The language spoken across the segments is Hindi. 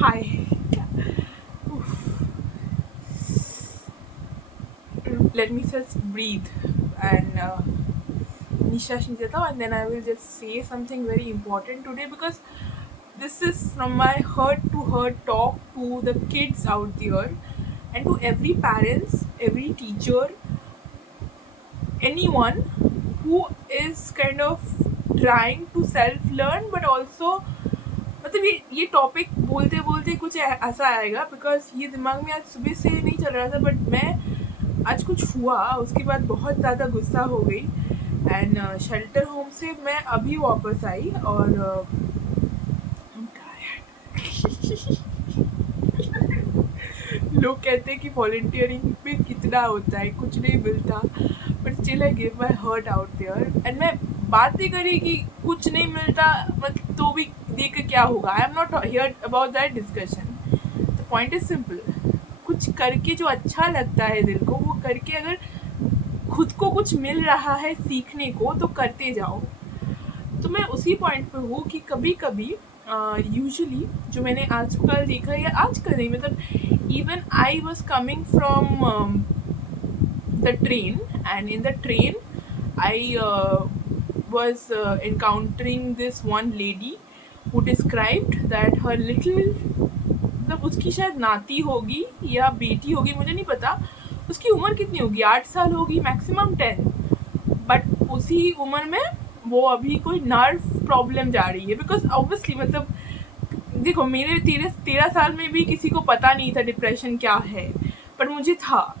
Hi. Oof. Let me just breathe and Nisha Shinjata, and then I will just say something very important today because this is from my heart to heart talk to the kids out there and to every parents, every teacher, anyone who is kind of trying to self learn but also मतलब ये टॉपिक बोलते बोलते कुछ ऐसा आएगा बिकॉज ये दिमाग में आज सुबह से नहीं चल रहा था बट मैं आज कुछ हुआ उसके बाद बहुत ज़्यादा गुस्सा हो गई एंड शेल्टर होम से मैं अभी वापस आई और लोग कहते हैं कि वॉलंटियरिंग में कितना होता है कुछ नहीं मिलता but still I give my heart out there and मैं बात नहीं करी कि कुछ नहीं मिलता मतलब तो भी देख के क्या होगा I am not here about that discussion the point is simple कुछ करके जो अच्छा लगता है दिल को वो करके अगर खुद को कुछ मिल रहा है सीखने को तो करते जाओ तो मैं उसी पॉइंट पे हूँ कि कभी कभी यूजुअली जो मैंने आजकल देखा या आजकल नहीं मतलब even I was coming from the train and in the train I was encountering this one lady who described that her little मतलब उसकी शायद नाती होगी या बेटी होगी मुझे नहीं पता उसकी उम्र कितनी होगी 8 साल होगी मैक्सिमम 10 बट उसी उम्र में वो अभी कोई नर्व प्रॉब्लम जा रही है बिकॉज ऑब्वियसली मतलब देखो मेरे 13 साल में भी किसी को पता नहीं था डिप्रेशन क्या है पर मुझे था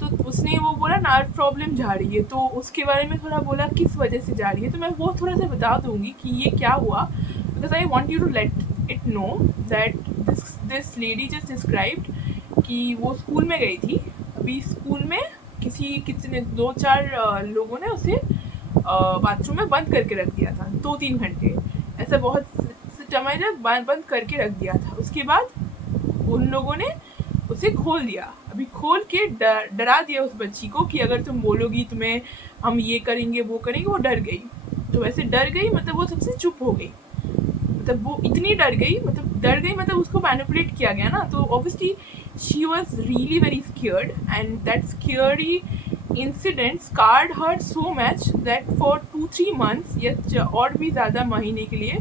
तो उसने वो बोला नर्व प्रॉब्लम जा रही है तो उसके बारे में थोड़ा बोला किस वजह से जा रही है तो मैं वो थोड़ा सा बता दूंगी कि ये क्या हुआ because I want you to let it know that this lady just described कि वो स्कूल में गई थी अभी स्कूल में किसी ने 2-4 लोगों ने उसे बाथरूम में बंद करके रख दिया था 2-3 घंटे ऐसा बहुत समय तक बंद करके रख दिया था उसके बाद उन लोगों ने उसे खोल दिया अभी खोल के डरा दिया उस बच्ची को कि अगर तुम बोलोगी तुम्हें हम ये करेंगे वो करेंगे वो डर गई तो वैसे डर गई मतलब वो सबसे चुप हो गई मतलब वो इतनी डर गई मतलब उसको मैनिपुलेट किया गया ना तो obviously she was really very scared and that scary incident scared her so much that for 2-3 months या और भी ज़्यादा महीने के लिए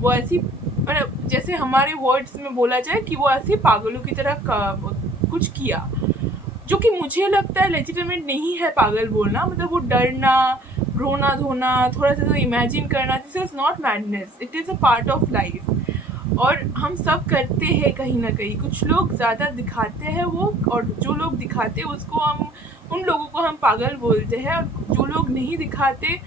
वो ऐसी मतलब जैसे हमारे वर्ड्स में बोला जाए कि वो ऐसे पागलों की तरह कुछ किया जो कि मुझे लगता है लेजिटिमेट नहीं है पागल बोलना मतलब वो डरना रोना धोना थोड़ा सा तो इमेजिन करना this is not madness it is a part of life और हम सब करते हैं कहीं ना कहीं कुछ लोग ज़्यादा दिखाते हैं वो और जो लोग दिखाते हैं उसको हम उन लोगों को हम पागल बोलते हैं और जो लोग नहीं दिखाते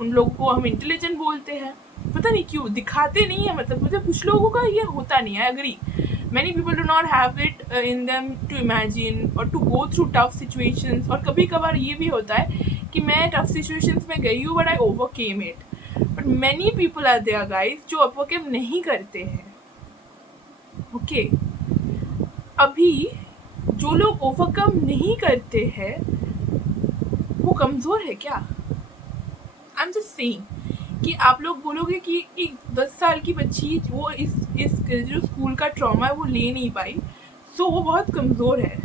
उन लोगों को हम इंटेलिजेंट बोलते हैं पता नहीं क्यों दिखाते नहीं है मतलब मुझे कुछ लोगों का ये होता नहीं है agree many people do not have it in them to imagine और to go through tough situations और कभी कभार ये भी होता है कि मैं टफ सिचुएशंस में गई हूँ but I overcame it but many people are there guys जो ओवरकेम नहीं करते हैं ओके अभी जो लोग ओवरकम नहीं करते हैं वो कमज़ोर है क्या आई एम जस्ट सेइंग कि आप लोग बोलोगे कि एक 10 साल की बच्ची वो इस जो स्कूल का ट्रॉमा है वो ले नहीं पाई सो वो बहुत कमज़ोर है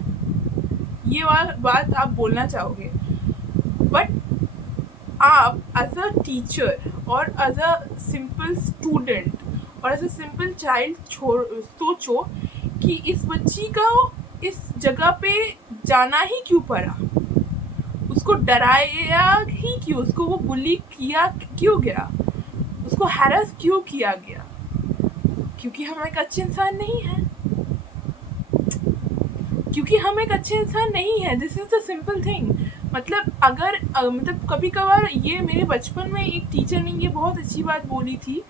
ये बात आप बोलना चाहोगे बट आप एज अ टीचर और एज अ सिंपल स्टूडेंट और एज अ सिंपल चाइल्ड सोचो कि इस बच्ची का इस जगह पे जाना ही क्यों पड़ा उसको डराया ही क्यों उसको वो बुली किया क्यों गया उसको हैरस क्यों किया गया क्योंकि हम एक अच्छे इंसान नहीं हैं this is the simple thing मतलब अगर मतलब कभी कभार ये मेरे बचपन में एक टीचर ने ये बहुत अच्छी बात बोली थी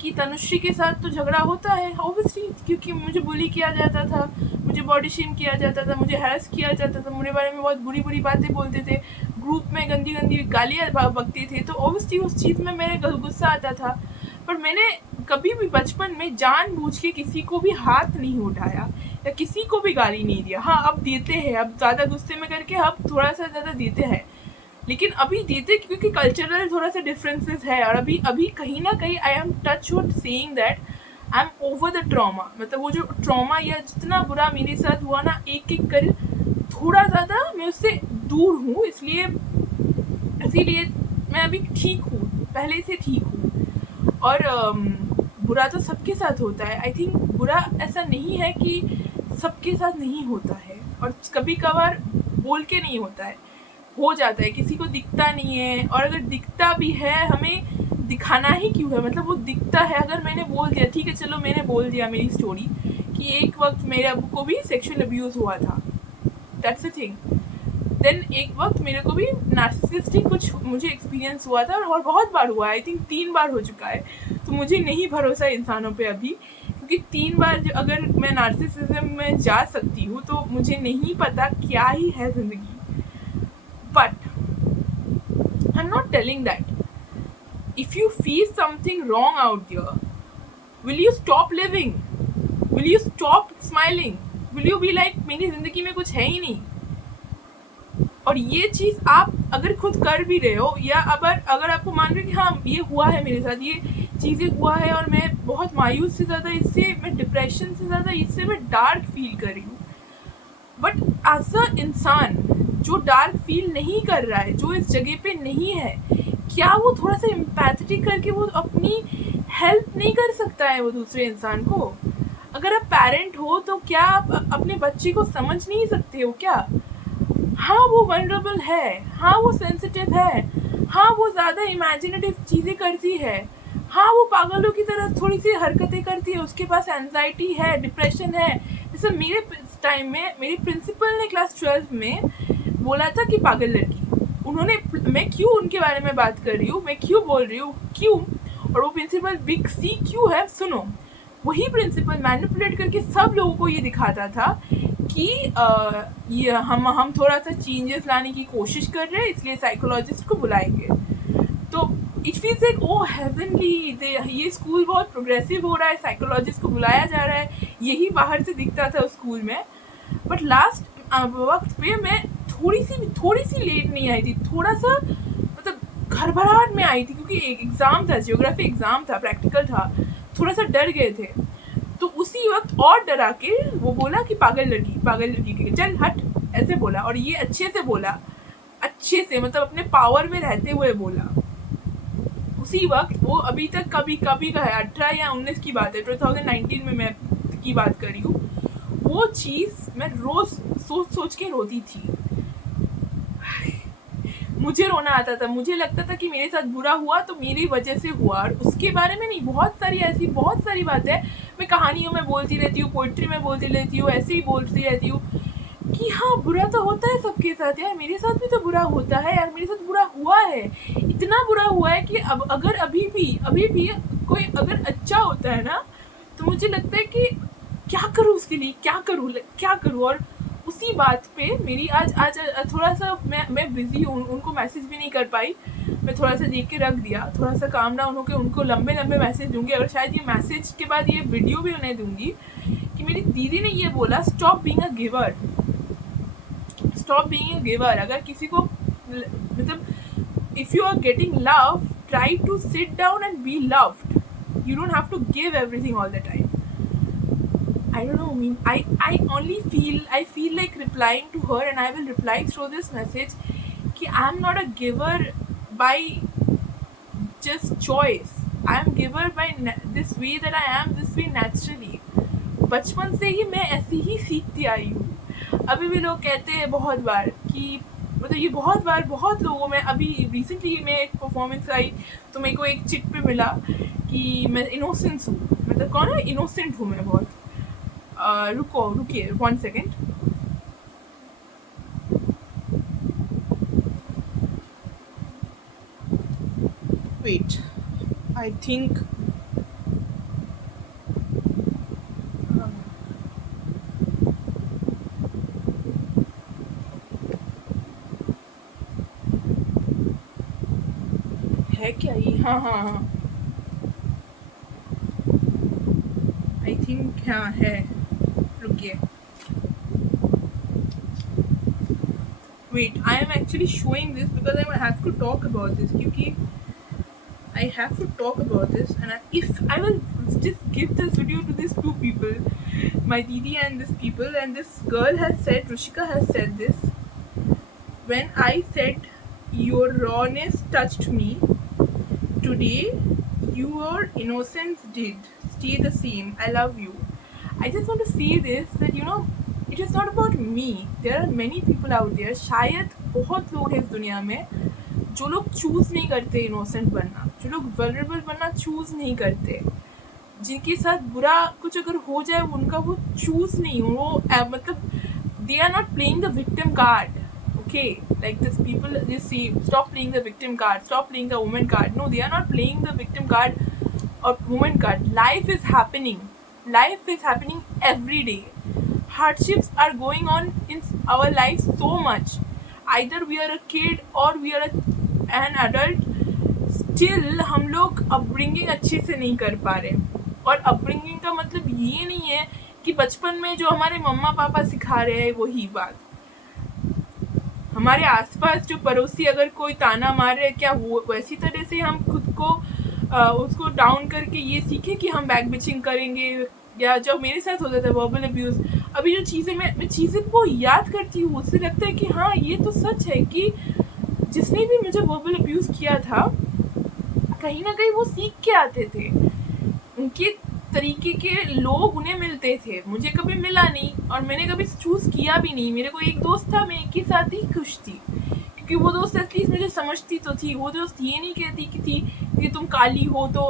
कि तनुश्री के साथ तो झगड़ा होता है ऑब्वियसली क्योंकि मुझे बुली किया जाता था मुझे बॉडी शेम किया जाता था मुझे हैरस किया जाता था मेरे बारे में बहुत बुरी बातें बोलते थे ग्रुप में गंदी गालियाँ बकते थे तो ऑब्वियसली उस चीज़ में मेरे गुस्सा आता था पर मैंने कभी भी बचपन में जानबूझ के किसी को भी हाथ नहीं उठाया या किसी को भी गाली नहीं दिया हाँ अब देते हैं अब ज़्यादा गुस्से में करके अब थोड़ा सा ज़्यादा देते हैं लेकिन अभी देते क्योंकि कल्चरल थोड़ा सा डिफरेंसेस है और अभी कहीं ना कहीं I am touch wood saying that I am over the trauma, मतलब वो जो ट्रॉमा या जितना बुरा मेरे साथ हुआ ना, एक एक कर थोड़ा ज़्यादा मैं उससे दूर हूँ, इसलिए इसीलिए मैं अभी ठीक हूँ, पहले से ठीक हूँ। और बुरा तो सबके साथ होता है। आई थिंक बुरा ऐसा नहीं है कि सबके साथ नहीं होता है, और कभी कभार बोल के नहीं होता है, हो जाता है, किसी को दिखता नहीं है, और अगर दिखता भी है हमें दिखाना ही क्यों है, मतलब वो दिखता है। अगर मैंने बोल दिया, ठीक है चलो मैंने बोल दिया मेरी स्टोरी कि एक वक्त मेरे अबू को भी सेक्सुअल अब्यूज़ हुआ था, दैट्स अ थिंग। देन एक वक्त मेरे को भी नार्सिसिस्टिक कुछ मुझे एक्सपीरियंस हुआ था, और बहुत बार हुआ है, आई थिंक 3 बार हो चुका है। तो मुझे नहीं भरोसा इंसानों पे अभी, क्योंकि 3 बार अगर मैं नार्सिसिज्म में जा सकती हूँ तो मुझे नहीं पता क्या ही है ज़िंदगी। But I am not telling that if you feel something wrong out there, will you stop living? Will you stop smiling? Will you be like मेरी ज़िंदगी में कुछ है ही नहीं? और ये चीज़ आप अगर खुद कर भी रहे हो, या अगर आपको मान रहे हो कि हाँ ये हुआ है मेरे साथ, ये चीज़ें हुआ है और मैं बहुत मायूस से ज़्यादा इससे, मैं डिप्रेशन से ज़्यादा इससे मैं डार्क फील कर रही हूँ, बट एज अ इंसान जो डार्क फील नहीं कर रहा है, जो इस जगह पे नहीं है, क्या वो थोड़ा सा एम्पैथेटिक करके वो अपनी हेल्प नहीं कर सकता है वो दूसरे इंसान को? अगर आप पेरेंट हो तो क्या आप अपने बच्चे को समझ नहीं सकते हो क्या? हाँ वो वनरेबल है, हाँ वो सेंसिटिव है, हाँ वो ज़्यादा इमेजिनेटिव चीज़ें करती है, हाँ वो पागलों की तरह थोड़ी सी हरकतें करती है, उसके पास एंजाइटी है, डिप्रेशन है। जैसे मेरे टाइम में मेरे प्रिंसिपल ने क्लास 12 में बोला था कि पागल लड़की, उन्होंने, मैं क्यों उनके बारे में बात कर रही हूँ, मैं क्यों बोल रही हूँ, क्यों? और वो प्रिंसिपल बिग सी क्यों है, सुनो। वही प्रिंसिपल मैनिपुलेट करके सब लोगों को ये दिखाता था कि ये हम थोड़ा सा चेंजेस लाने की कोशिश कर रहे हैं, इसलिए साइकोलॉजिस्ट को बुलाएंगे। तो it feels like oh heavenly, ये स्कूल बहुत प्रोग्रेसिव हो रहा है, साइकोलॉजिस्ट को बुलाया जा रहा है, यही बाहर से दिखता था उस स्कूल में। बट लास्ट वक्त पे मैं थोड़ी सी लेट नहीं आई थी, थोड़ा सा मतलब घबराहट में आई थी, क्योंकि एक एग्ज़ाम था, जियोग्राफी एग्ज़ाम था, प्रैक्टिकल था, थोड़ा सा डर गए थे। तो उसी वक्त और डरा के वो बोला कि पागल लड़की के चल हट, ऐसे बोला, और ये अच्छे से बोला, अच्छे से मतलब अपने पावर में रहते हुए बोला। उसी वक्त वो अभी तक कभी का है, 18 या 19 की बात है, 2019 में मैं की बात कर रही हूँ। वो चीज़ मैं रोज़ सोच के रोती थी। मुझे रोना आता था, मुझे लगता था कि मेरे साथ बुरा हुआ तो मेरी वजह से हुआ, और उसके बारे में नहीं, बहुत सारी बातें मैं कहानियों में बोलती रहती हूँ, पोइट्री में बोलती रहती हूँ, ऐसे ही बोलती रहती हूँ कि हाँ बुरा तो होता है सबके साथ यार, मेरे साथ भी तो बुरा होता है यार, मेरे साथ बुरा हुआ है, इतना बुरा हुआ है कि अब अगर अभी भी कोई अगर अच्छा होता है ना, तो मुझे लगता है कि क्या करूँ उसके लिए, क्या करूँ। और उसी बात पे मेरी आज थोड़ा सा मैं बिज़ी हूँ, उनको मैसेज भी नहीं कर पाई, मैं थोड़ा सा देख के रख दिया, थोड़ा सा काम डाउन होकर उनको लंबे मैसेज दूंगी, और शायद ये मैसेज के बाद ये वीडियो भी उन्हें दूंगी कि मेरी दीदी ने ये बोला, stop being a giver, stop being a giver. अगर किसी को मतलब if you are getting love, try to sit down and be loved, you don't have to give everything all the time. I don't know, I mean, I feel like replying to her, and I will reply through this message कि I am not a giver by just choice, I am giver by this way that I am this way naturally. बचपन से ही मैं ऐसी ही सीखती आई हूँ। अभी भी लोग कहते हैं बहुत बार कि मतलब ये बहुत लोगों में, अभी रिसेंटली मैं एक परफॉर्मेंस आई तो मेरे को एक चिट पे मिला कि मैं इनोसेंस हूँ, मतलब कौन है, इनोसेंट हूँ मैं बहुत। रुकिए 1 सेकेंड। वेट, आई थिंक है क्या ये, हाँ, आई थिंक हाँ है, रुकिए। Wait, I am actually showing this because I have to talk about this, क्योंकि I have to talk about this, and if I will just give this video to these two people, my Didi and this people, and this girl has said, Rushika has said this. When I said your rawness touched me, today your innocence did. Stay the same. I love you. I just want to say this that it is not about me. There are many people out there. शायद बहुत लोग हैं इस दुनिया में जो लोग चूज नहीं करते इनोसेंट बनना, जो लोग वल्नरेबल बनना चूज नहीं करते, जिनके साथ बुरा कुछ अगर हो जाए उनका वो चूज नहीं, वो मतलब they are not playing the victim card. Okay, like this people just say stop playing the victim card, stop playing the woman card. No, they are not playing the victim card or woman card. Life is happening every day. Hardships are going on in our lives so much. Either we are a kid or we are an adult, still हम लोग अपब्रिंगिंग अच्छे से नहीं कर पा रहे. और अपब्रिंगिंग का मतलब ये नहीं है कि बचपन में जो हमारे मम्मा पापा सिखा रहे हैं वही बात. हमारे आसपास जो पड़ोसी अगर कोई ताना मार रहे हैं, क्या वो वैसी तरह से हम खुद को उसको डाउन करके ये सीखे कि हम बैक बिचिंग करेंगे. या जब मेरे साथ होता था वर्बल अब्यूज़, अभी जो चीज़ें मैं चीज़ें को याद करती हूँ उससे लगता है कि हाँ ये तो सच है कि जिसने भी मुझे वर्बल अब्यूज़ किया था कहीं ना कहीं वो सीख के आते थे. उनके तरीके के लोग उन्हें मिलते थे, मुझे कभी मिला नहीं और मैंने कभी चूज़ किया भी नहीं. मेरे को एक दोस्त था, मैं एक के साथ ही खुश थी क्योंकि वो दोस्त एटलीस्ट मुझे समझती तो थी. वो दोस्त ये नहीं कहती कि तुम काली हो तो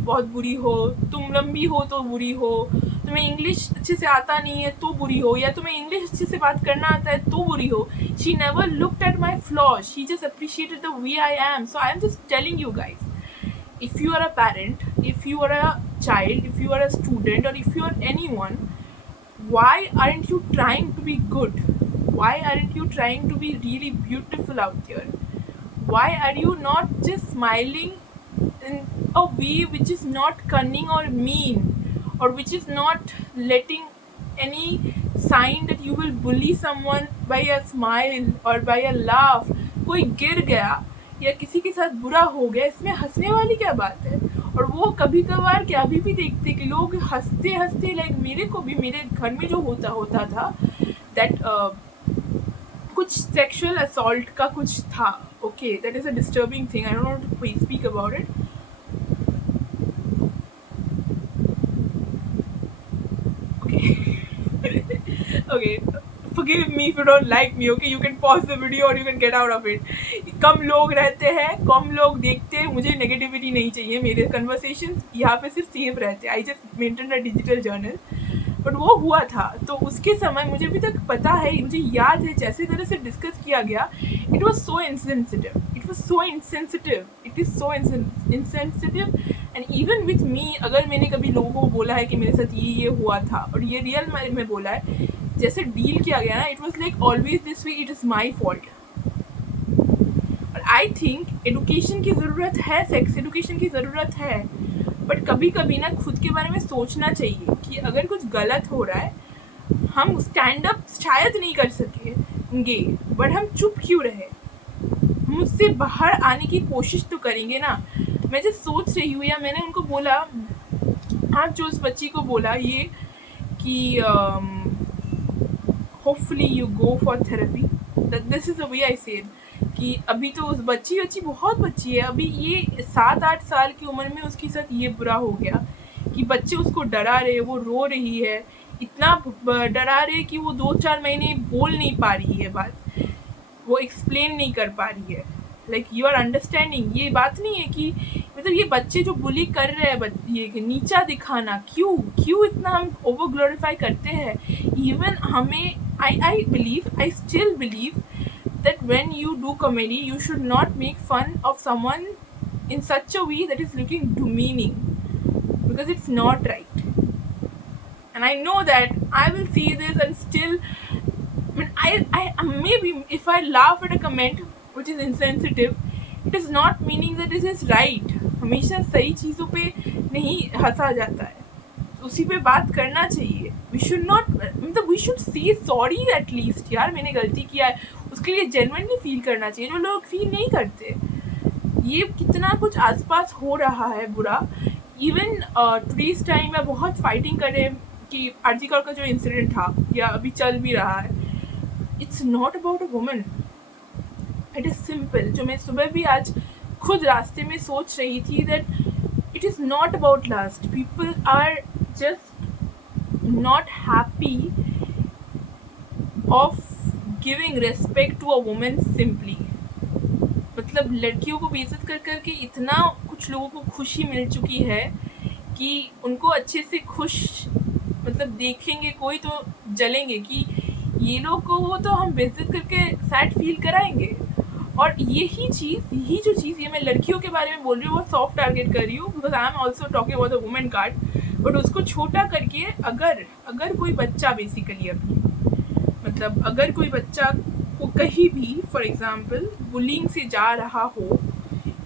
बहुत बुरी हो, तुम लंबी हो तो बुरी हो, तुम्हें इंग्लिश अच्छे से आता नहीं है तो बुरी हो, या तुम्हें इंग्लिश अच्छे से बात करना आता है तो बुरी हो. She never looked at my flaws, she just appreciated the way I am. So I am just telling you guys, if you are a parent, if you are a child, if you are a student, or if you are anyone, why aren't you trying to be good? Why aren't you trying to be really beautiful out there? Why are you not just smiling in a way which is not cunning or mean, or which is not letting any sign that you will bully someone by a smile or by a laugh? कोई गिर गया या किसी के साथ बुरा हो गया, इसमें हंसने वाली क्या बात है? और वो कभी कभार क्या अभी भी देखते कि लोग हंसते हंसते, लाइक मेरे को भी मेरे घर में जो होता था दैट कुछ सेक्सुअल असॉल्ट का कुछ था. Okay, that is a disturbing thing. I don't want to speak about it. Okay, forgive me if you don't like me, okay? You can pause the video or you can get out of it. कम लोग रहते हैं, कम लोग देखते हैं, मुझे नेगेटिविटी नहीं चाहिए. मेरे कन्वर्सेशन यहाँ पे सिर्फ सेफ रहते हैं. I just maintain a digital journal. But वो हुआ था तो उसके समय मुझे अभी तक पता है, मुझे याद है जैसे तरह से डिस्कस किया गया. It was so insensitive, it was so insensitive, it is so insensitive. And even with me, अगर मैंने कभी लोगों को बोला है कि मेरे साथ ये हुआ था और ये रियल में बोला है, जैसे डील किया गया ना, it was like always this way, it is my fault. और आई थिंक एडुकेशन की ज़रूरत है, सेक्स एडुकेशन की ज़रूरत है, बट कभी कभी ना खुद के बारे में सोचना चाहिए कि अगर कुछ गलत हो रहा है, हम स्टैंड अप शायद नहीं कर सकेंगे बट हम चुप क्यों रहे? हम उससे बाहर आने की कोशिश तो करेंगे ना. मैं जब सोच रही हूँ, या मैंने उनको बोला, हाँ जो उस बच्ची को बोला ये कि hopefully you go for therapy, this is the way I said कि अभी तो उस बच्ची बहुत बच्ची है, अभी ये 7-8 साल की उम्र में उसके साथ ये बुरा हो गया कि बच्चे उसको डरा रहे, वो रो रही है, इतना डरा रहे कि वो 2-4 महीने बोल नहीं पा रही है बात, वो एक्सप्लेन नहीं कर पा रही है. Like you are understanding. ये बात नहीं है कि मतलब ये बच्चे जो बुली कर रहे हैं, ये नीचा दिखाना, क्यों इतना हम ओवर ग्लोरीफाई करते हैं? इवन हमें I still believe that when you do comedy, you should not make fun of someone in such a way that is looking demeaning, because it's not right. And I know that I will see this and still, I maybe if I laugh at a comment which is insensitive, it is not meaning that this is right. हमेशा सही चीज़ों पे नहीं हंसा जाता है, उसी पे बात करना चाहिए. वी शुड नॉट, मतलब we should see sorry at least, यार मैंने गलती किया है, उसके लिए जेन्युइनली फील करना चाहिए, जो लोग फील नहीं करते. ये कितना कुछ आसपास हो रहा है बुरा। इवन टुडेज टाइम में बहुत फाइटिंग कर रहे हैं कि आर्जिकल का जो इंसिडेंट था या अभी चल भी रहा है, it's not about a woman, it is simple. जो मैं सुबह भी आज खुद रास्ते में सोच रही थी that it is not about lust, people are just not happy of giving respect to a woman simply. मतलब लड़कियों को बेइज्जत कर कर के इतना कुछ लोगों को खुशी मिल चुकी है कि उनको अच्छे से खुश, मतलब देखेंगे कोई तो जलेंगे कि ये लोग को तो हम बेइज्जत करके सैड फील कराएंगे। और यही जो चीज़ ये मैं लड़कियों के बारे में बोल रही हूँ, बहुत सॉफ्ट टारगेट कर रही हूँ, because I am also talking about the women card. But उसको छोटा करके अगर कोई बच्चा बेसिकली अभी, मतलब अगर कोई बच्चा को कहीं भी फॉर एग्जांपल बुलिंग से जा रहा हो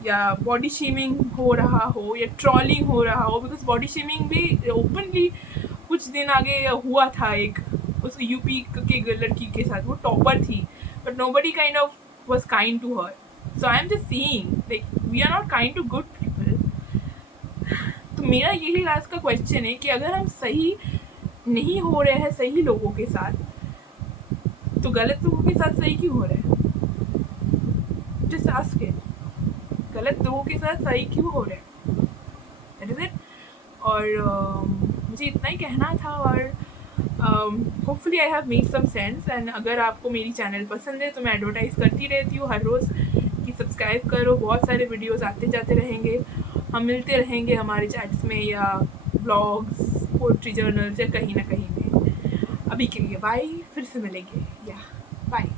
या बॉडी शेमिंग हो रहा हो या ट्रॉलिंग हो रहा हो, बिकॉज बॉडी शेमिंग भी ओपनली कुछ दिन आगे हुआ था एक उस यूपी के लड़की के साथ, वो टॉपर थी but nobody kind of was kind to her. So I am just saying like we are not kind to good people. तो मेरा यही लास्ट का क्वेश्चन है कि अगर हम सही नहीं हो रहे हैं सही लोगों के साथ, तो गलत लोगों के साथ सही क्यों हो रहे हैं? Just ask it. गलत लोगों के साथ सही क्यों हो रहे हैं? That is it. और मुझे इतना ही कहना था और hopefully I have made some sense. And अगर आपको मेरी चैनल पसंद है तो मैं एडवर्टाइज़ करती रहती हूँ हर रोज़ कि सब्सक्राइब करो, बहुत सारे वीडियोस आते जाते रहेंगे, हम मिलते रहेंगे हमारे चैट्स में या ब्लॉग्स, पोइट्री जर्नल्स या कहीं ना कहीं में। अभी के लिए बाय, फिर से मिलेंगे या बाय।